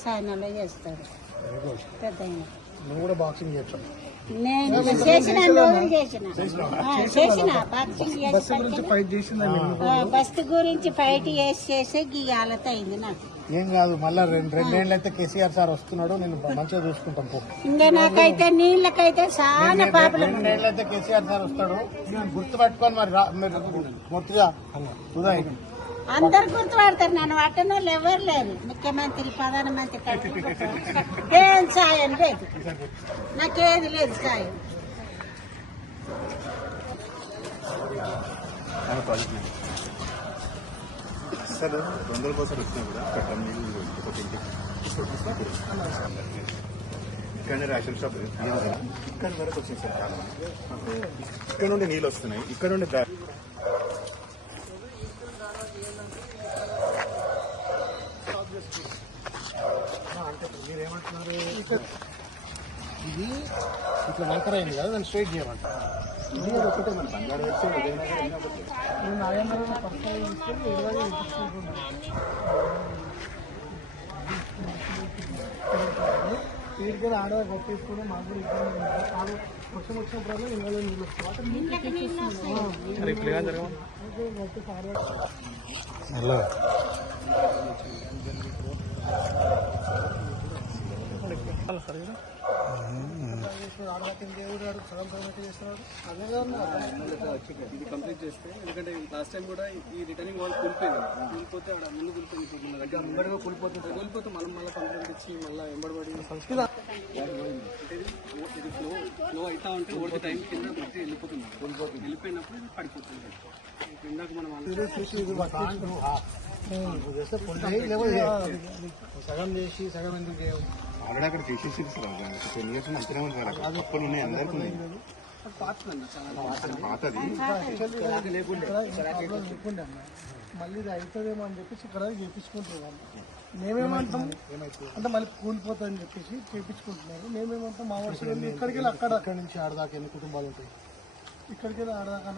స్థాయిలో చేస్తాడు పెద్ద ఆయన. నువ్వు కూడా బాక్సింగ్ చేస్తావు? నేను చేసిన బస్తు గురించి ఫైట్ చేసి గీయాలతో అయింది నాకు. ఏం కాదు, మళ్ళా రెండేళ్ళు అయితే కేసీఆర్ సార్ వస్తున్నాడు, నేను మంచిగా చూసుకుంటాం. ఇంకా నాకైతే నీళ్ళకైతే చాలా పాపలు. రెండేళ్ళు అయితే కేసీఆర్ సార్ వస్తాడు, గుర్తు పెట్టుకొని మరి మొత్తిగా ఉదయ్ అందరు గుర్తుపడతారు. నన్ను పట్టని వాళ్ళు ఎవరు లేరు. ముఖ్యమంత్రి, ప్రధానమంత్రి ఏం సాయం లేదు, నాకేది లేదు సాయం. సార్ 200 కోసం వచ్చినా కూడా కట్టం నీళ్ళు ఇక్కడనే రేషన్ షాప్ ఇక్కడ వరకు వచ్చింది సార్. చాలా ఇక్కడ నుండి నీళ్ళు వస్తున్నాయి, ఇక్కడ నుండి మీరేమంటున్నారు? ఇది ఇట్లా వంకర అయింది కదా, దాన్ని స్ట్రైట్ చేయమంటారు. ఇది ఒకటే మన బంగారు వచ్చి వీటికి ఆడవ కొట్టేసుకుని మాకు కూడా ఇబ్బంది చాలా వర్షం వచ్చినప్పుడు ఇళ్ళలో నీళ్ళు ఇది కంప్లీట్ చేస్తే, ఎందుకంటే లాస్ట్ టైం కూడా ఈ రిటర్నింగ్ వాళ్ళు కూలిపోయింది. కూలిపోతే అక్కడ ముందు కూలిపోయింది, ఇప్పుడు మన దగ్గర ముందరగా కూలిపోతే మనం మళ్ళీ కంప్లైంట్ ఇచ్చి మళ్ళీ ఎంబడబడి ఇది ఫ్లో అవుతా ఉంటే ఓడితే టైం కింద మట్టి వెళ్ళిపోయినప్పుడు ఇది పడిపోతుంది. ఇందాక మనం సగం చేసి సగం ఎందుకు చేయవు? ఆల్రెడీ అక్కడ చేసేసి కొన్ని ఇయర్స్ మంచిగా ఉంది సార్. అక్కడ అప్పులు ఉన్నాయి, అందరికీ ఉన్నాయి. పాతది లేకుండా మళ్ళీ ఇది అవుతుందేమో అని చెప్పేసి ఇక్కడ చేపించుకుంటున్నాం. మేమేమంటాం అంటే మళ్ళీ కూలిపోతుందని చెప్పేసి చేపించుకుంటున్నారు. మేమేమంటాం మా వర్షం ఇక్కడికి వెళ్ళి అక్కడి నుంచి ఆడదాకా ఎన్ని కుటుంబాలు ఉంటాయి? ఇక్కడికి వెళ్ళి ఆడదాకా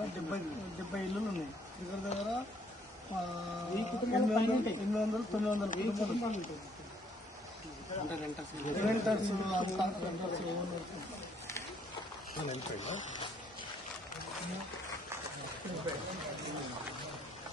70 ఇల్లులు ఉన్నాయి. దగ్గర దగ్గర 800, 900 కుటుంబాలు ఉంటాయి. రెంటర్స్